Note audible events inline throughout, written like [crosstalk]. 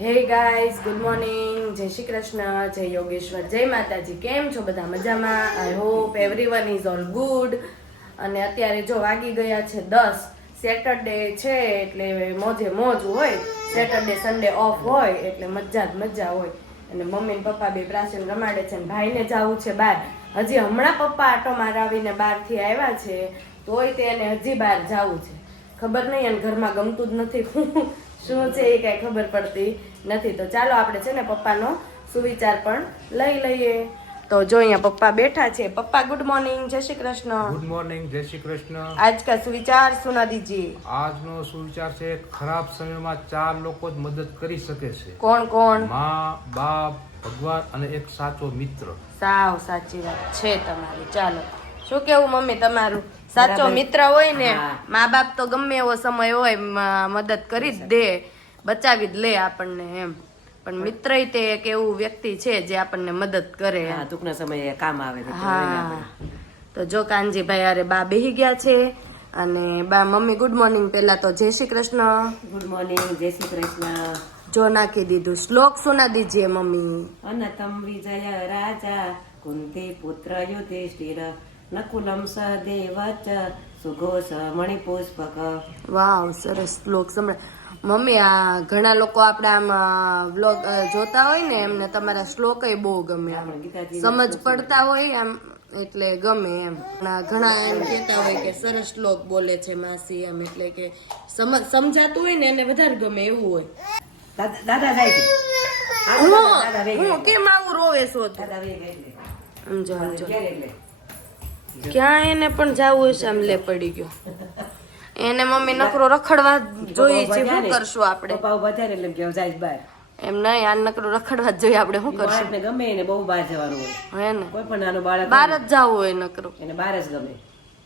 Hey guys good morning જય શ્રી કૃષ્ણ, જય યોગેશ્વર, જય માતાજી. કેમ છો બધા મજામાં? I hope everyone is all good અને અત્યારે જો વાગી ગયા છે દસ. સેટરડે છે એટલે મોજે મોજ હોય. સેટરડે સન્ડે ઓફ હોય એટલે મજા જ મજા હોય. અને મમ્મી ને પપ્પા બે પ્રાચીન રમાડે છે ભાઈને જવું છે બહાર. હજી હમણાં પપ્પા આટો મારાવીને બહારથી આવ્યા છે. તોય તેને હજી બહાર જવું છે. ખબર નહીં અને ઘરમાં ગમતું જ નથી. શું છે એ કઈ ખબર પડતી નથી. તો ચાલો આપણે છે ને પપ્પાનો સુવિચાર પણ લઈ લઈએ. તો જો અહીંયા પપ્પા બેઠા છે. પપ્પા ગુડ મોર્નિંગ જય શ્રી કૃષ્ણ. ગુડ મોર્નિંગ જય શ્રી કૃષ્ણ. આજ કા સુવિચાર સુના દીજી આજનો સુવિચાર છે ખરાબ સમયમાં ચાર લોકો જ મદદ કરી શકે છે. કોણ કોણ? માં બાપ ભગવાન અને એક સાચો મિત્ર. સાવ સાચી વાત છે તમારી. ચાલો શું કેવું મમ્મી તમારું? સાચો મિત્ર હોય ને મા બાપ તો ગમે એવો સમય હોય મદદ કરી જ દે બચાવી જ લે આપણને એમ. પણ મિત્ર તે એક એવું વ્યક્તિ છે જે આપણને મદદ કરે. ટૂંકના સમયે કામ આવે હા. તો જો કાનજીભાઈ અરે બા બેહી ગયા છે અને બા મમ્મી ગુડ મોર્નિંગ. પહેલા તો જય શ્રી કૃષ્ણ. ગુડ મોર્નિંગ જય શ્રી કૃષ્ણ. જો નાખી દીધું શ્લોક સુના દીજીએ મમ્મી. અનતમ વિજય રાજા કુંતી પુત્ર યુધિષ્ઠિર. નકુલમ સહદેવ ચ સુઘોષ મણિપુષ્પક. વાવ સરસ શ્લોક સંભળાય. મમ્મી આ ઘણા લોકો આપણા આમ વ્લોગ જોતા હોય ને એમને તમારા શ્લોક બહુ ગમે આમ. સમજ પડતા હોય આમ એટલે ગમે એમ. ઘણા એમ કહેતા હોય કે સરસ શ્લોક બોલે છે માસી એમ એટલે કે સમજ સમજાતું હોય ને એને વધારે ગમે એવું હોય. દાદા જાય છે. હું કેમ આવું રોવે શોધ? દાદા. સમજો? ક્યાં એને પણ જાવું હશે આમ લે પડી ગયો. એને મમ્મી નકરો રખડવા જોઈએ છે શું કરશું આપણે? થયા એટલે એમ કે જાય છે બહાર. એમ નહીં આ નકરું રખડવા જ જોઈએ આપણે શું કરશું? ગમે એને બહુ બહાર જવાનું હોય. હે ને? કોઈ પણ નાનો બાળક બહાર જ જવું હોય નકરું એને બહાર જ ગમે.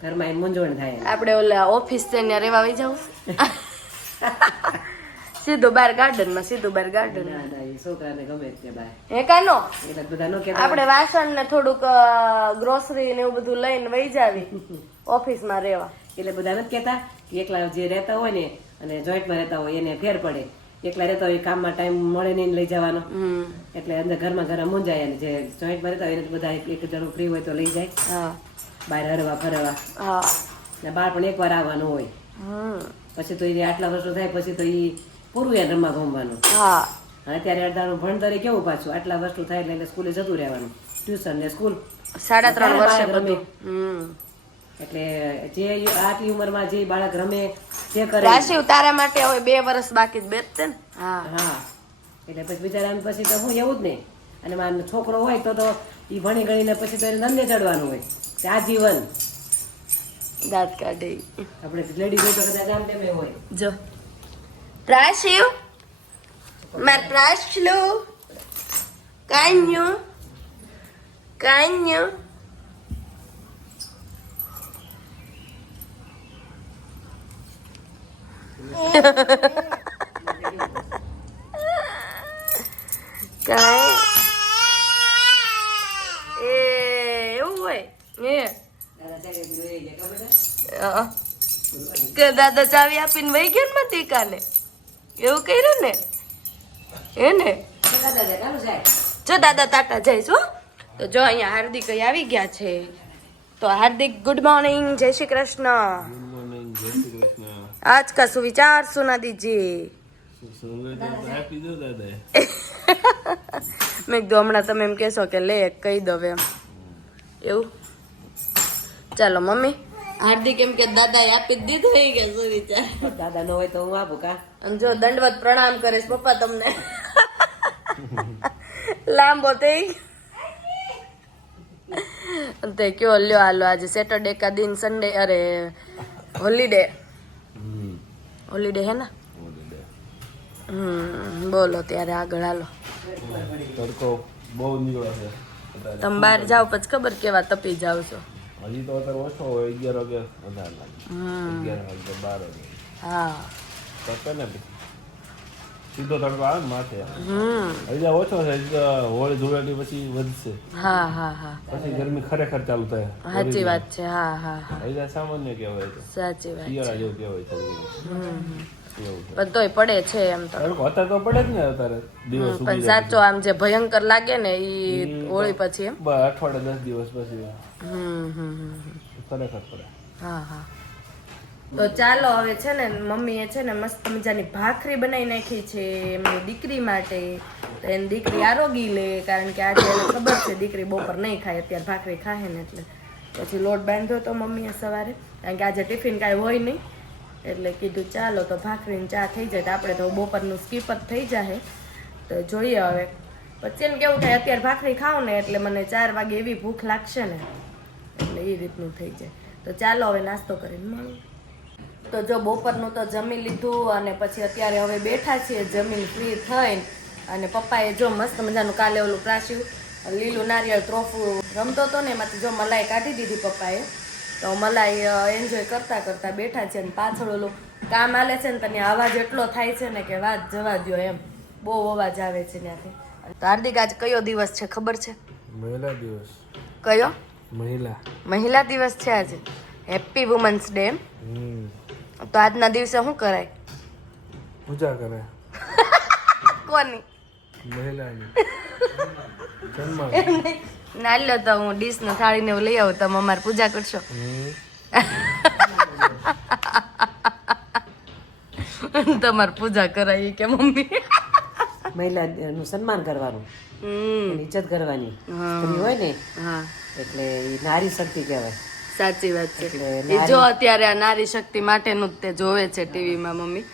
ઘરમાં એ મૂંઝવણ થાય આપણે ઓલા ઓફિસ છે ત્યાં રેવા આવી જવું? [laughs] સીધું બાર ગાર્ડનમાં સીધું બાર ગાર્ડન છોકરાને ગમે જ તે હે કાનો? એટલે બધા નો આપણે વાસણ ને થોડુંક ગ્રોસરી ને એવું બધું લઈને વહી જાવી. [laughs] ઓફિસમાં રેવા એટલે બધા નથી કેતા એકલા જે રહેતા હોય ને અને જોઈન્ટમાં રહેતા હોય એને ફેર પડે. એકલા રહેતા હોય એ કામમાં ટાઈમ મળે નહીં લઈ જવાનો. એટલે અંદર ઘરમાં ઘરે મૂંઝાય અને જે જોઈન્ટમાં રહેતા હોય એને બધા એક એક ફ્રી હોય તો લઈ જાય. બહાર હરવા ફરવા. હા. ને બહાર પણ એકવાર આવવાનું હોય. પછી તો એ આટલા વર્ષો થાય પછી તો એ પૂરું યાદ રમવા ગમવાનું. હા. અત્યારે અડધાનું ભણતરે કેવું પાછું? આટલા વર્ષો થાય એટલે સ્કૂલે જતું રહેવાનું. ટ્યુશન ને સ્કૂલ. સાડા ત્રણ વર્ષે. બધું. એટલે જે આટલી ઉંમરમાં જે બાળક રમે જે કરે. રાશિ તારા માટે હવે બે વર્ષ બાકી જ બેસતે ને? હા. હા. એટલે પછી બિચારા પછી તો હું એવું જ નહીં અને મારો છોકરો હોય તો તો એ ભણી ગણીને પછી તો એને ધંધે ચડવાનું હોય. આજીવન દાંત કાઢે. આપણે લેડીઝ હોય તો કદાચ આમ તેમ હોય. જો. પ્રાશિવ માર પ્રાશલો કાન્યો કાન્યો કાંઈ એ એવું હોય. અ. કે દાદા ચાવી આપીને વહી ગયા ને મારી દીકાને એવું કર્યું ને? હે ને? જો દાદા તાતા જઈશ હો. તો જો અહીંયા હાર્દિક આવી ગયા છે. તો હાર્દિક ગુડ મોર્નિંગ જય શ્રી કૃષ્ણ. આજ કા સુવિચાર સુના દીજી મેં કીધું હમણાં તમે એમ કહેશો કે લે કહી દો એમ. એવું? ચાલો મમ્મી. હાર્દિક એમ કે દાદા આપી જ દીધું એ કે વિચાર દાદા નો હોય તો હું આપું કા અને જો દંડવત પ્રણામ કરીશ પપ્પા તમને. લાંબો થઈ. તે કયો લ્યો હાલો આજે સેટરડે કા દિન સન્ડે અરે હોલીડે હોલીડે હે ને? હમ બોલો ત્યારે આગળ હાલો. તડકો બહુ નીકળે છે. તમે બહાર જાઓ પછી ખબર કેવા તપી જાવ છો. હજી તો અત્યારે ઓછો હોય અગિયાર વાગે વધારે લાગે. અગિયાર વાગે બાર વાગે. હા. તડકે ને સીધો તડકો આવે ને માથે હજી ઓછો છે હોળી ધૂળેટી પછી વધશે. હા હા હા. પછી ગરમી ખરેખર ચાલુ થાય. સાચી વાત છે હા હા હા. સામાન્ય કહેવાય છે સાચી વાત શિયાળા જેવું કહેવાય છે પણ તોય પડે છે એમ તો. અત્યારે તો પડે જ ને અત્યારે દિવસ પણ સાચો આમ જે ભયંકર લાગે ને ઈ હોળી પછી એમ. અઠવાડિયા દસ દિવસ પછી. હમ હમ હમ ખરેખર પડે. હા હા. તો ચાલો હવે છે ને મમ્મીએ છે ને મસ્ત મજાની ભાખરી બનાવી નાખી છે એમની દીકરી માટે. તો એની દીકરી આરોગી લે કારણ કે આજે એને ખબર છે દીકરી બપોર નહીં ખાય અત્યારે ભાખરી ખાય ને એટલે. પછી લોટ બાંધ્યો તો મમ્મીએ સવારે. કારણ કે આજે ટિફિન કાંઈ હોય નહીં. એટલે કીધું, ચાલો, તો ભાખરીને ચા થઈ જાય તો આપણે તો બપોરનું સ્કીપ જ થઈ જાય તો જોઈએ હવે. પછી એને કેવું થાય, અત્યારે ભાખરી ખાવ ને એટલે મને ચાર વાગે એવી ભૂખ લાગશે ને. એટલે એ રીતનું થઈ જાય. તો ચાલો હવે નાસ્તો કરીને મળું તો જો બપોરનું તો જમી લીધું અને પછી અત્યારે હવે બેઠા છીએ, જમીન ફ્રી થઈને. અને પપ્પાએ જો મસ્ત મજાનું કાલે ઓલું પ્રાસ્યું લીલું નારિયેળ ત્રોફું રમતો હતો ને, એમાંથી જો મલાઈ કાઢી દીધી પપ્પાએ. તો મલાઈ એન્જોય કરતા કરતા બેઠા છે ને પાછળ ઓલું કામ આલે છે ને તને અવાજ એટલો થાય છે ને કે વાત જવા દ્યો એમ. બહુ અવાજ આવે છે ત્યાંથી. તો હાર્દિક આજ કયો દિવસ છે ખબર છે? મહિલા દિવસ. કયો? મહિલા. મહિલા દિવસ છે આજે. હેપી વુમન્સ ડે તો આજના દિવસે શું કરાય? પૂજા કરે. [laughs] કોની? મહિલાની. [laughs] જન્મ ના લ્યો તો હું ડીશ ને થાળી ને લઈ આવું તમે અમારે પૂજા કરશો. હમ. પૂજા કરાવી કે મમ્મી? મહિલા નું સન્માન કરવાનું. ઇજ્જત કરવાની. હોય ને હા. એટલે નારી શક્તિ કહેવાય. સાચી વાત છે. એટલે એ જો અત્યારે આ નારી શક્તિ માટેનું જ તે જોવે છે ટીવીમાં મમ્મી.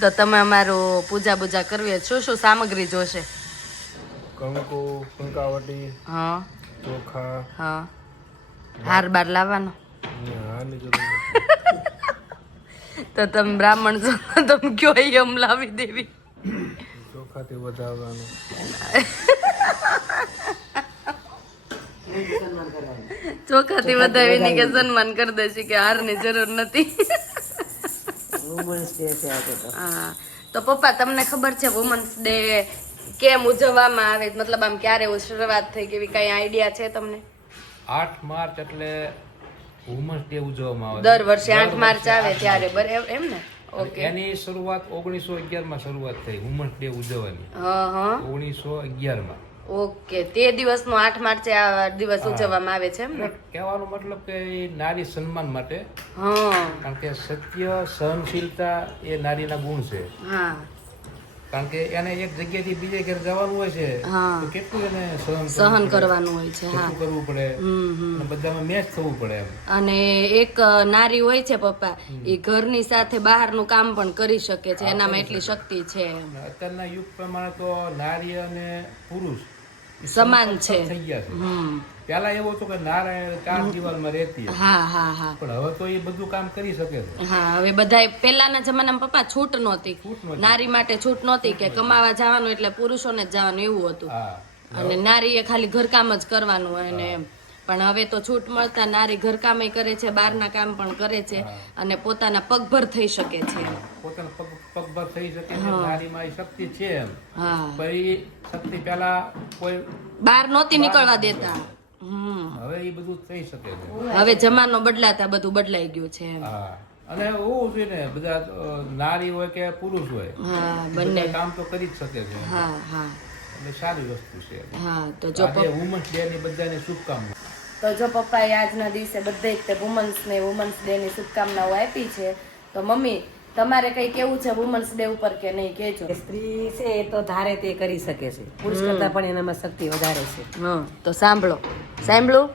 તો તમે અમારું પૂજા બૂજા કરવી શું શું સામગ્રી જોશે? કંકુ કંકાવટી હા. ચોખા. હા. હાર બાર લાવવાનો. તો તમે બ્રાહ્મણ છો તમે કયો એમ લાવી દેવી? ચોખાથી વધારવાનું. ચોખાથી વધાવીને કે સન્માન કરી દેશે કે હારની જરૂર નથી. વુમન્સ ડે છે આજે તો. હા. તો પપ્પા તમને ખબર છે વુમન્સ ડે કેમ ઉજવવામાં આવે? મતલબ આમ ક્યારે શરૂઆત થઈ કેવી કઈ આઈડિયા છે તમને? આઠ માર્ચ એટલે વુમન્સ ડે ઉજવવામાં આવે. દર વર્ષે આઠ માર્ચ આવે ત્યારે બરાબર એમ ને? ઓકે એની શરૂઆત ઓગણીસો અગિયારમાં શરૂઆત થઈ વુમન્સ ડે ઉજવવાની. હા હા. ઓગણીસો અગિયારમાં. ઓકે તે દિવસનો આઠ માર્ચે આ દિવસ ઉજવવામાં આવે છે એમ ને? કહેવાનો મતલબ કે નારી સન્માન માટે. હા. કારણ કે સત્ય સહનશીલતા એ નારીના ગુણ છે. હા. કારણ કે એને એક જગ્યાથી બીજે ઘેર જવાનું હોય છે તો કેટલું એને સહન સહન કરવાનું હોય છે હા. કરવું પડે? અને બધામાં મેચ થવું પડે એમ. અને એક નારી હોય છે પપ્પા એ ઘરની સાથે બહારનું કામ પણ કરી શકે છે એનામાં એટલી શક્તિ છે અત્યારના યુગ પ્રમાણે તો નારી અને પુરુષ સમાન છે. થઈ ગયા છે. પેલા એવો હતો કે નારાયણ ચાર દિવાલમાં રહેતી હા હા હા. પણ હવે તો એ બધું કામ કરી શકે છે. હા હવે બધાય પહેલાના જમાનામાં પપ્પા છૂટ નહોતી. નારી માટે છૂટ નહોતી કે કમાવા જવાનું એટલે પુરુષોને જ જવાનું એવું હતું. અને અને નારીએ ખાલી ઘરકામ જ કરવાનું અને એમ. પણ હવે તો છૂટ મળતા નારી ઘરકામે કરે છે બહારના કામ પણ કરે છે અને પોતાના પગભર થઈ શકે છે. પોતાના પગ પગભર થઈ શકે છે નારીમાં એ શક્તિ છે એમ. પછી શક્તિ પેલા કોઈ બહાર નહોતી નીકળવા દેતા. હવે એ બધું થઈ શકે છે. હવે જમાનો બદલાતા બધું બદલાઈ ગયું છે. અને હોવું જોઈએ ને બધા નારી હોય કે પુરુષ હોય હા બંને. કામ તો કરી જ શકે છે. હા હા. એટલે સારી વસ્તુ છે. હા તો જો વુમન્સ ડે ની બધાને શુભકામના. તો જો પપ્પાએ આજના દિવસે બધે તે વુમન્સ ને વુમન્સ ડે ની શુભકામનાઓ આપી છે તો મમ્મી તમારે કઈ કેવું છે વુમન્સ ડે ઉપર કે નહીં? કેજો. સ્ત્રી છે એ તો ધારે તે કરી શકે છે. પુરુષ કરતા પણ એનામાં શક્તિ વધારે છે. હં તો સાંભળો. સાંભળું.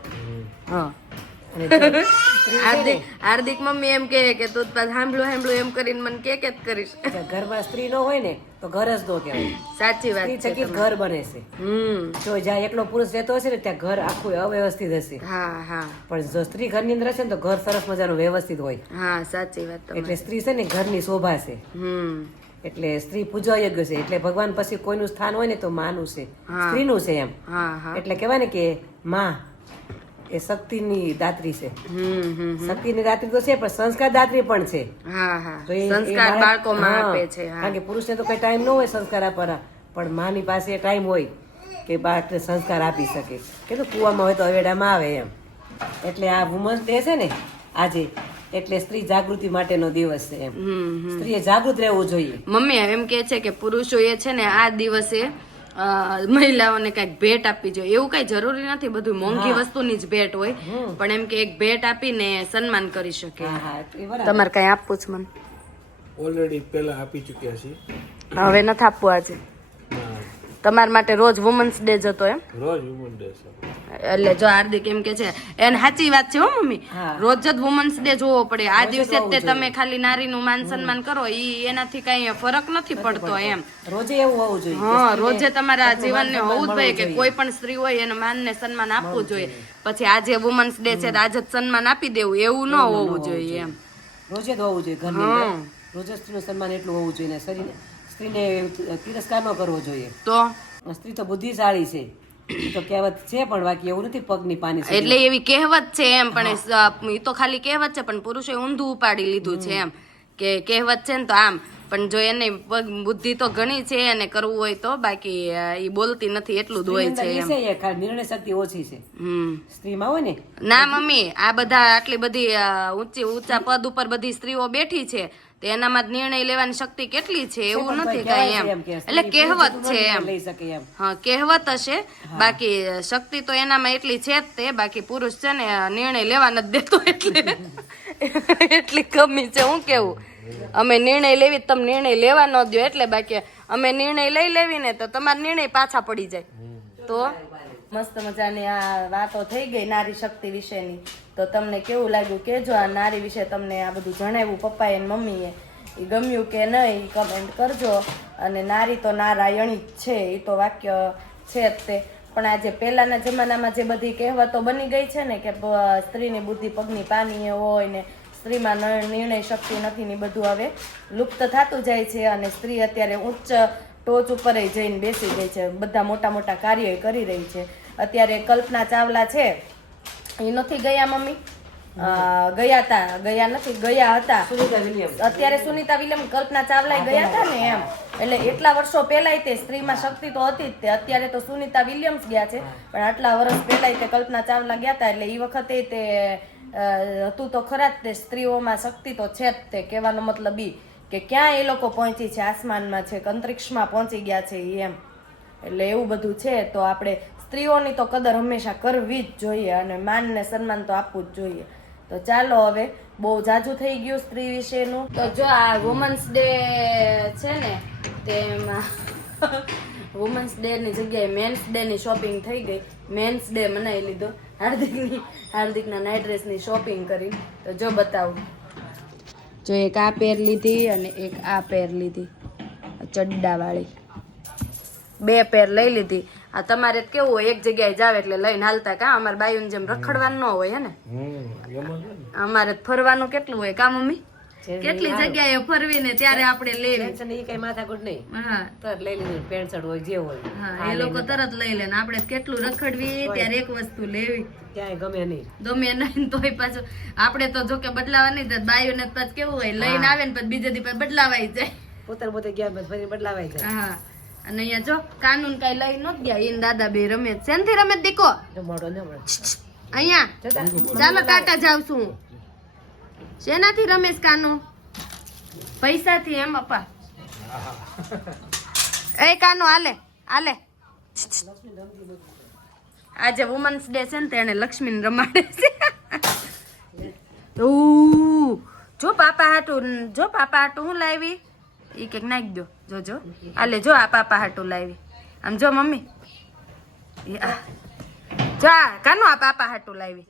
હં. [laughs] હાર્દિક હાર્દિક મમ્મી એમ કહે કે તું પાછું સાંભળું સાંભળું એમ કરીને મને કે કે જ કરીશ ઘરમાં સ્ત્રી નો હોય ને તો ઘર જ તો કહેવાય. સાચી વાત છે કે ઘર બને છે. હમ. જો જ્યાં એકલો પુરુષ રહેતો હશે ને ત્યાં ઘર આખું અવ્યવસ્થિત હશે. હા હા. પણ જો સ્ત્રી ઘરની અંદર હશે ને તો ઘર સરસ મજાનું વ્યવસ્થિત હોય. હા સાચી વાત એટલે સ્ત્રી છે ને ઘરની શોભા છે. હમ. એટલે સ્ત્રી પૂજવા યોગ્ય છે. એટલે ભગવાન પછી કોઈનું સ્થાન હોય ને તો માનું છે. સ્ત્રીનું છે એમ. એટલે કહેવાય ને કે માં એ શક્તિની દાત્રી છે. શક્તિની દાત્રી તો છે પણ સંસ્કાર દાત્રી પણ છે. હા હા. તો એ- એ સંસ્કાર બાળકોમાં આપે છે કારણ કે પુરુષને તો કઈ ટાઈમ ન હોય સંસ્કાર આપવાના પણ માની પાસે ટાઈમ હોય કે બાળકને સંસ્કાર આપી શકે. કે તો કુવામાં હોય તો અવેડામાં આવે એમ. એટલે આ વુમન્સ ડે છે ને આજે એટલે સ્ત્રી જાગૃતિ માટેનો દિવસ છે એમ. સ્ત્રીએ જાગૃત રહેવું જોઈએ. મમ્મી એમ કે છે કે પુરુષોએ છે ને આ દિવસે મહિલાઓને કંઈક ભેટ આપવી જોઈએ. એવું કઈ જરૂરી નથી. બધું મોંઘી વસ્તુની જ ભેટ હોય. પણ એમ કે એક ભેટ આપીને સન્માન કરી શકે. તમારે કઈ આપવું છે મને? ઓલરેડી પેલા આપી ચૂક્યા છીએ. હવે નથી આપવું આજે. તમારા માટે રોજ વુમન્સ ડે જતો એમ? રોજ વુમન ડે છે. એટલે જો હાર્દિક એમ કે છે એને સાચી વાત છે હો મમ્મી. રોજ જ વુમન્સ ડે જોવો પડે. આ દિવસે જ તે તમે ખાલી નારીનું માન સન્માન કરો ઈ એનાથી કઈ ફરક નથી પડતો એમ. રોજે એવું હોવું જોઈએ હા રોજે તમારા જીવનને હોવું જ જોઈએ કે કોઈ પણ સ્ત્રી હોય એને માન ને સન્માન આપવું જોઈએ. પછી આજે વુમન્સ ડે છે તો આજે જ સન્માન આપી દેવું. એવું ન હોવું જોઈએ એમ. રોજે જ હોવું જોઈએ ઘરની રોજે સ્ત્રીનું સન્માન એટલું હોવું જોઈએ શરીરને. સ્ત્રીને તિરસ્કાર ન કરવો જોઈએ. તો? સ્ત્રી તો બુદ્ધિશાળી છે. તો કહેવત છે પણ બાકી એવું નથી પગની પાની એટલે એવી કહેવત છે એમ પણ એ તો ખાલી કહેવત છે પણ પુરુષે ઊંધું ઉપાડી લીધું છે એમ. કે કહેવત છે ને તો આમ પણ જો એને બુદ્ધિ તો ઘણી છે અને કરવું હોય તો બાકી એ બોલતી નથી એટલું જ હોય છે નિર્ણય શક્તિ ઓછી છે. હમ. સ્ત્રીમાં હોય ને? ના મમ્મી આ બધા આટલી બધી ઊંચી ઊંચા પદ ઉપર બધી સ્ત્રીઓ બેઠી છે. તો એનામાં નિર્ણય લેવાની શક્તિ કેટલી છે એવું નથી કઈ એમ. એટલે કહેવત છે એમ. હા કહેવત હશે. બાકી શક્તિ તો એનામાં એટલી છે જ તે. બાકી પુરુષ છે ને નિર્ણય લેવા નથી દેતો એટલે [laughs] એટલી કમી છે હું કેવું? અમે નિર્ણય લેવી તમે નિર્ણય લેવા ન દો એટલે બાકી અમે નિર્ણય લઈ લેવી ને તો તમારા નિર્ણય પાછા પડી જાય. તો? મસ્ત મજાની આ વાતો થઈ ગઈ નારી શક્તિ વિશેની. તો તમને કેવું લાગ્યું કેજો આ નારી વિશે તમને આ બધું જણાવ્યું પપ્પાએ અને મમ્મીએ. એ ગમ્યું કે નહીં કમેન્ટ કરજો. અને નારી તો નારાયણી જ છે એ તો વાક્ય છે જ તે. પણ આજે પહેલાંના જમાનામાં જે બધી કહેવતો બની ગઈ છે ને કે સ્ત્રીની બુદ્ધિ પગની પાની હોય ને સ્ત્રીમાં નિર્ણય શક્તિ નથી ને બધું હવે લુપ્ત થતું જાય છે અને સ્ત્રી અત્યારે ઉચ્ચ ટોચ ઉપર જઈને બેસી ગઈ છે. બધા મોટા મોટા કાર્ય કરી રહી છે. અત્યારે કલ્પના ચાવલા છે. એ નથી ગયા મમ્મી. ગયા હતા ગયા નથી ગયા હતા. અત્યારે સુનિતા વિલિયમ કલ્પના ચાવલા ગયા હતા ને એમ. એટલે એટલા વર્ષો પહેલાય તે સ્ત્રીમાં શક્તિ તો હતી જ તે. અત્યારે તો સુનિતા વિલિયમ્સ ગયા છે. પણ આટલા વર્ષ પહેલાય તે કલ્પના ચાવલા ગયા હતા એટલે એ વખતે તે હતું તો ખરા જ તે સ્ત્રીઓમાં શક્તિ તો છે જ તે. કહેવાનો મતલબ ઈ કે ક્યાં એ લોકો પહોંચી છે? આસમાનમાં છે અંતરિક્ષમાં પહોંચી ગયા છે એમ. એટલે એવું બધું છે. તો આપણે સ્ત્રીઓની તો કદર હંમેશા કરવી જ જોઈએ અને માનને સન્માન તો આપવું જ જોઈએ. તો ચાલો હવે, બહુ જાજુ થઈ ગયું સ્ત્રી વિશેનું. તો જો આ વુમન્સ ડે છે ને તેમાં વુમન્સ ડે ની જગ્યાએ મેન્સ ડે ની શોપિંગ થઈ ગઈ. મેન્સ ડે મનાવી લીધો. હાર્દિકની, હાર્દિકના નાઇટ ડ્રેસની શોપિંગ કરી. તો જો બતાવું. જો એક આ પેર લીધી અને એક આ પેર લીધી. ચડ્ડાવાળી. બે પેર લઈ લીધી. આ તમારે તો કેવું હોય એક જગ્યાએ જાવ એટલે લઈને હાલતા કા અમારે બાયુની જેમ રખડવાનું ન હોય હે ને? જ અમારે ફરવાનું કેટલું હોય કા મમ્મી? કેટલી જગ્યાએ ફરવીને ત્યારે આપણે લઈ એ કઈ માથાકૂટ નહીં. હા. તરત લઈ લીધું પેન્ટ શર્ટ હોય જે હોય. હા એ લોકો તરત લઈ લે ને આપણે કેટલું રખડવી ત્યારે એક વસ્તુ લેવી. ક્યાંય ગમે નહીં. ગમે નહીં તોય પાછું આપણે તો જો કે બદલાવા નહીં તો બાયુને ને પાછું કેવું હોય લઈને આવે ને પછી બીજે દી બદલાવાય જાય પોતે પોતે ગયા પછી ફરી બદલાવાય જાય. હા. અને અહીંયા જો કાનૂન કઈ લઈ નો ગયા ઈન દાદા બે રમે છે. શેનથી રમે દીકો? ને અહીંયા. ચાલો ટાટા જાવ છું. શેનાથી રમેશ કાનો પૈસાથી એમ અપા. એ કાનો આલે આલે આજે વુમન્સ ડે છે ને તો એને લક્ષ્મીને રમાડે છે. [laughs] જો પાપા હાટું જો પાપા હાટું હું લાવી? ઈ એક નાખી દો. જો જો હાલે જો આ પાપા હાટું લાવી. આમ જો મમ્મી. જો આ, કાનો આ પાપા હાટું લાવી?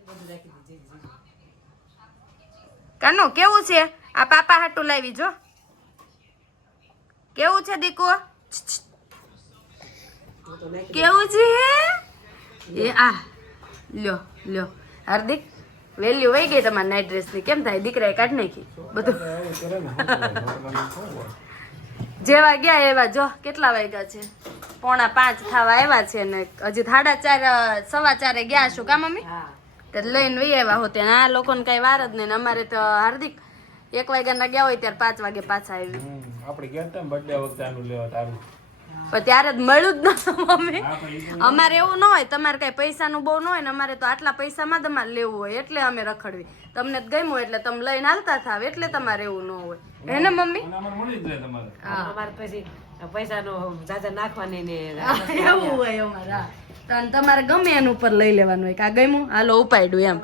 કાનો? કેવું છે? આ પાપા હાટું લાવી જો. કેવું છે દીકો? કેવું છે એ આ. લ્યો લ્યો. હાર્દિક, વેલ્યુ વહી ગઈ તમારી નાઇટ ડ્રેસની કેમ થાય? દીકરાએ કાઢી નાખી. બધું. જેવા ગયા એવા જો કેટલા વાગ્યા છે? પોણા પાંચ થવા આવ્યા છે ને હજી સાડા ચાર સવા ચારે ગયા છું કા મમ્મી? તે લઈને વહી આવ્યા હોતે ને આ લોકોને કઈ વાર જ નહીં અમારે તો હાર્દિક એક વાગ્યાના ગયા હોય ત્યારે પાંચ વાગે પાછા આવી આપણે ગયા હતા બર્થડે વખતે આનું લેવા તારું. પણ ત્યારે જ મળ્યું જ નતું મમ્મી. અમારે એવું ન હોય તમારે કઈ પૈસાનું બહુ ન હોય ને અમારે તો આટલા પૈસામાં તમારે લેવું હોય એટલે અમે રખડવી. તમને જ ગમ્યું એટલે તમે લઈને હાલતા થાવ એટલે તમારે એવું ન હોય. હે ને મમ્મી? અમારે મળી જ જાય તમારે. અમારે પછી પૈસાનો જાજા નાખવાની ને એવું હોય અમારે અને તમારે ગમે એનું ઉપર લઈ લેવાનું હોય કે આ ગમ્યું? હાલો ઉપાડ્યું એમ.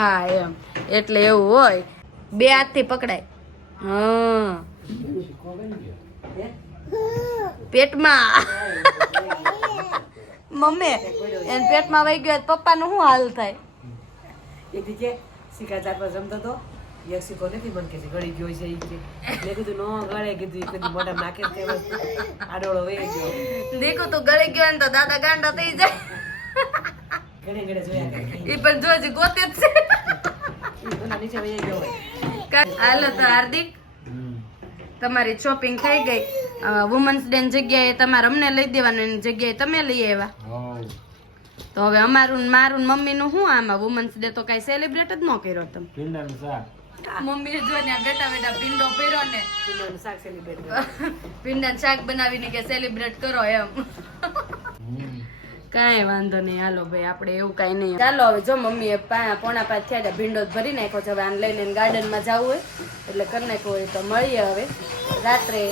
હા એમ. એટલે એવું હોય. બે હાથથી પકડાય. હા હે? પેટમાં. મમ્મી એને પેટમાં વહી ગયો પપ્પાનું શું હાલ થાય? એક કે શિકાર ચાર જમતો તો એક નથી મને કે ગળી ગયો છે મેં કીધું નો ગળે કીધું કીધું મોઢામાં નાખે છે આડોળો વહી ગયો. દેખો તો ગળે ગયો ને તો દાદા ગાંડા થઈ જાય. એ પણ જોજે ગોતે જ છે. નીચે વહી ગયો હાલો તો હાર્દિક તમારી શોપિંગ થઈ ગઈ. વુમન્સ ડે ની જગ્યાએ તમારે અમને લઈ દેવાનું એની જગ્યાએ તમે લઈ આવ્યા. તો હવે અમારું ને મારું ને મમ્મીનું શું આમાં? વુમન્સ ડે તો કઈ સેલિબ્રેટ જ ન કર્યો તમે. મમ્મીએ જો ને આ બેટા બેટા પિંડો પહેર્યો ને. પીવાનું શાક સેલિબ્રેટ [laughs] શાક બનાવીને કે સેલિબ્રેટ કરો એમ. કાંઈ વાંધો નહીં. હાલો ભાઈ, આપણે એવું કાંઈ નહીં. ચાલો હવે જો મમ્મીએ પોણા પાંચ થયા ભીંડો ભરી નાખ્યો છે. હવે આને લઈને ગાર્ડનમાં જવું હોય, એટલે કરી નાખ્યો હોય તો મળીએ હવે રાત્રે.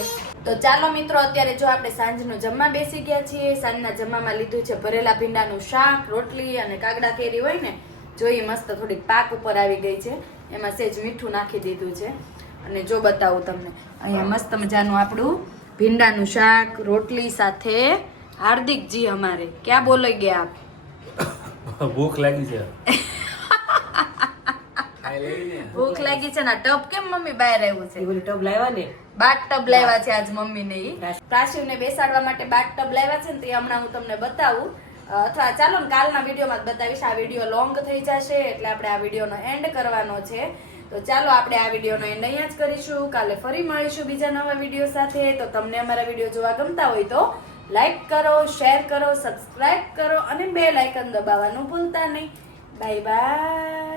તો ચાલો મિત્રો, અત્યારે જો આપણે સાંજનું જમવા બેસી ગયા છીએ. સાંજના જમવામાં લીધું છે ભરેલા ભીંડાનું શાક, રોટલી અને કાગડા કેરી હોય ને, જોઈએ મસ્ત થોડીક પાક ઉપર આવી ગઈ છે. એમાં સેજ મીઠું નાખી દીધું છે. અને જો બતાવું તમને, અહીંયા મસ્ત મજાનું આપણું ભીંડાનું શાક, રોટલી સાથે હાર્દિકજી અમારે. ક્યાં બોલાઈ ગયા આપ? [coughs] ભૂખ લાગી છે. ભૂખ લાગી છે ને? ટબ કેમ મમ્મી બહાર આવ્યું છે? બોલી ટબ લાવ્યા ને? બાટ ટબ લાવ્યા છે આજ મમ્મી ને પ્રાશુને બેસાડવા માટે બાટ ટબ લાવ્યા છે ને તે હમણાં હું તમને બતાવું. અથવા ચાલો ને કાલના વિડીયોમાં જ બતાવીશ. આ વીડિયો લોંગ થઈ જશે એટલે આપણે આ વિડીયોનો એન્ડ કરવાનો છે. તો ચાલો આપણે આ વિડીયોનો એન્ડ અહીંયા જ કરીશું. કાલે ફરી મળીશું બીજા નવા વીડિયો સાથે. તો તમને અમારા વીડિયો જોવા ગમતા હોય તો લાઈક કરો શેર કરો સબસ્ક્રાઈબ કરો અને બે લાઇકન દબાવવાનું ભૂલતા નહીં. Bye bye